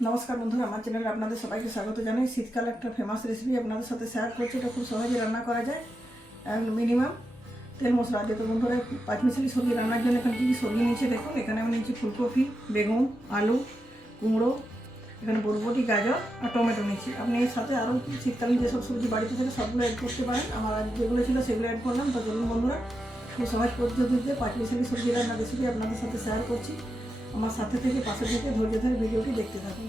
নমস্কার বন্ধুরা, আমার চ্যানেলে আপনাদের সবাইকে স্বাগত জানাই। শীতকালে একটা ফেমাস রেসিপি আপনাদের সাথে শেয়ার করছি, এটা খুব সহজে রান্না করা যায় মিনিমাম তেল মশলা দিয়ে তো বন্ধুরা, পাঁচমিশালি সবজি রান্নার জন্য এখানে কী কী সবজি নিয়েছে দেখুন। এখানে আমি নিয়েছি ফুলকপি, বেগুন, আলু, কুমড়ো, এখানে বরবটি, গাজর আর টমেটো নিয়েছি। আপনি এর সাথে আরও শীতকালীন যেসব সবজি বাড়িতে থাকে সবগুলো অ্যাড করতে পারেন। আমার আজ যেগুলো ছিল সেগুলো অ্যাড করলাম। তো চলুন বন্ধুরা, খুব সহজ পদ্ধতিতে পাঁচমিশালি সবজি রান্নার রেসিপি আপনাদের সাথে শেয়ার করছি। আমার সাথে থেকে, পাশে থেকে ধৈর্য ধরে ভিডিওটি দেখতে থাকুন।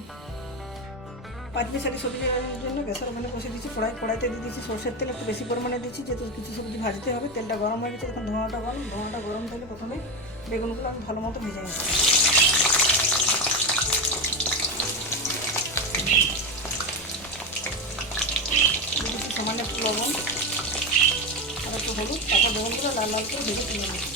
পাঁচ মিশালি সবজি রান্নার জন্য গ্যাসের ওখানে বসে দিচ্ছি কড়াই কড়াইতে দিয়ে দিচ্ছি সর্ষের তেল, একটু বেশি পরিমাণে দিচ্ছি যেহেতু কিছু সবজি ভাজতে হবে, তেলটা গরম হয়ে গেছে তখন ধোঁয়াটা গরম ধোঁয়াটা গরম থাকলে প্রথমে বেগুনগুলো আমি ভালো মতো ভেজে নিচ্ছি সামান্য একটু লবণ, আর একটু হলুদ, তারপর বেগুনগুলো লাল লাল করে ভেজে তুলে নিচ্ছি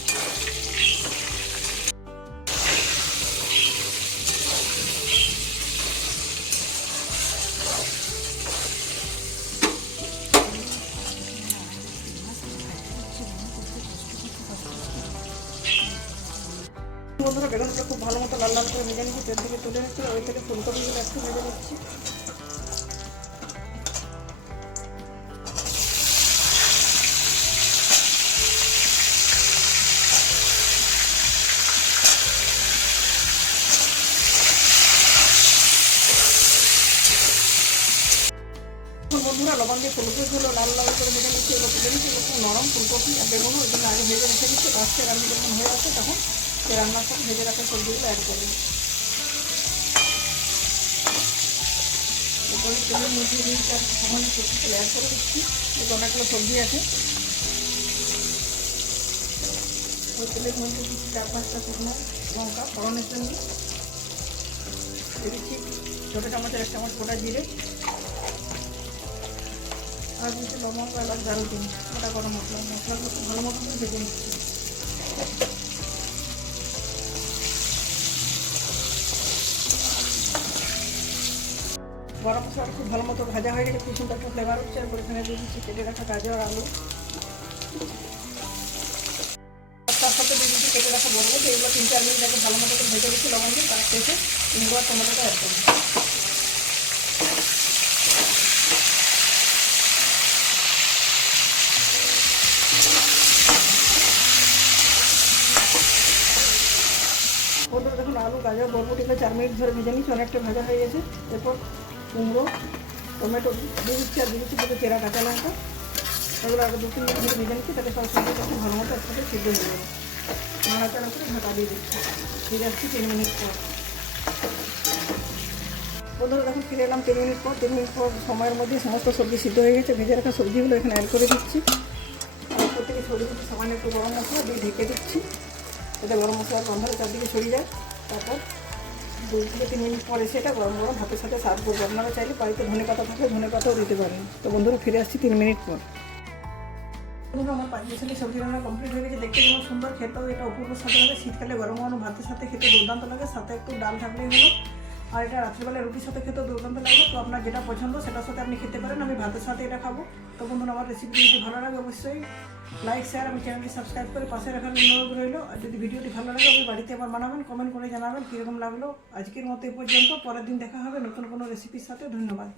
বন্ধুরা বেগুনটা খুব ভালো মতো লাল লাল করে ভেজে নিচ্ছি তেল থেকে তুলে নিচ্ছি ওই থেকে ফুলকপিগুলো একটু ভেজে নিচ্ছি। বন্ধুরা লবণ দিয়ে ফুলকপিগুলো লাল লাল করে ভেজে নিচ্ছি এগুলো তুলে নিচ্ছি এগুলো খুব নরম ফুলকপি আর বেগুন ওই জন্য আগে ভেজে রেখে দিচ্ছি লাস্টে রান্না যখন হয়ে আসে তখন সে রান্নার সাথে ভেজে রাখা সবজিগুলো অ্যাড করব। এরপরে তেলের মধ্যে দিয়ে চার সামান্য সবজি অ্যাড করে দিচ্ছি। অনেকগুলো সবজি আছে। তেলের মধ্যে চার পাঁচটা শুকনো লঙ্কা, ফোড়নের জন্য। দিচ্ছি চামচের এক চামচ গোটা জিরে। আর দিচ্ছি লবঙ্গ এলাচ, দারুচিনি। ওটা গরম মশলা। খুব ভালো মতো করে ভেজে নিচ্ছি। গরম মশলাটা খুব ভালো মতো ভাজা হয়ে গেছে খুব সুন্দর একটা ফ্লেভার হচ্ছে, আর এখানে দিয়ে দিচ্ছি কেটে রাখা গাজর, আলু। তার সাথে দিয়ে দিচ্ছি কেটে রাখা বড় এগুলো তিন চার মিনিট আগে ভালো মতো করে ভেজে দিচ্ছি লবণ দিয়ে তার শেষে তিনবার টমেটোটা অ্যাড করব। বন্ধুরা, দেখুন, আলু, গাজর বরবটিটা চার মিনিট ধরে ভেজে নিচ্ছি অনেকটা ভাজা হয়ে গেছে। এরপর কুমড়ো, টমেটো দিয়ে দিচ্ছি আর দিয়ে দিচ্ছি দুটো চেরা কাঁচা লঙ্কা। এগুলো আগে দু তিন মিনিট ধরে ভেজে নিচ্ছি, তাতে সব সবজিটা খুব ভালো মতো একসাথে সিদ্ধ হয়ে যাবে। নাড়াচাড়া করে ঢাকা দিয়ে দিচ্ছি। ফিরে আসছি তিন মিনিট পর। বন্ধুরা দেখুন ফিরে এলাম তিন মিনিট পর। তিন মিনিট পর সময়ের মধ্যে সমস্ত সবজি সিদ্ধ হয়ে গেছে। ভেজে রাখা সবজিগুলো এখানে অ্যাড করে দিচ্ছি। আর ছড়িয়ে দিচ্ছি সামান্য একটু গরম মশলা দিয়ে ঢেকে দিচ্ছি। যাতে গরম মশলার গন্ধটা চারদিকে ছড়িয়ে যায়। তারপর দুই থেকে তিন মিনিট পরে সেটা গরম গরম ভাতের সাথে সার্ভ করব। আপনারা চাইলে বাড়িতে ধনে পাতা থাকলে ধনে পাতাও দিতে পারেন। তো বন্ধুরা, ফিরে আসছি তিন মিনিট পর। বন্ধুরা, আমার পাঁচ মিশালি সবজি রান্না কমপ্লিট হয়ে গেছে। দেখতে যেমন সুন্দর, খেতেও এটা অপূর্ব সাথে লাগে। শীতকালে গরম গরম ভাতের সাথে খেতে দুর্দান্ত লাগে। সাথে একটু ডাল থাকলেই হলো। আর এটা রাত্রিবেলা রুটির সাথে খেতেও দুর্দান্ত লাগে। তো আপনার যেটা পছন্দ, সেটার সাথে আপনি খেতে পারেন। আমি ভাতের সাথে এটা খাব। তো বন্ধুরা, আমার রেসিপি যদি ভালো লাগে, অবশ্যই লাইক শেয়ার আমি চ্যানেলটি সাবস্ক্রাইব করে পাশে রাখার অনুরোধ রইল। আর যদি ভিডিওটি ভালো লাগে আপনি বাড়িতে আবার বানাবেন কমেন্ট করে জানাবেন কীরকম লাগল। আজকের মতো এ পর্যন্ত, পরের দিন দেখা হবে নতুন কোনো রেসিপির সাথে। ধন্যবাদ।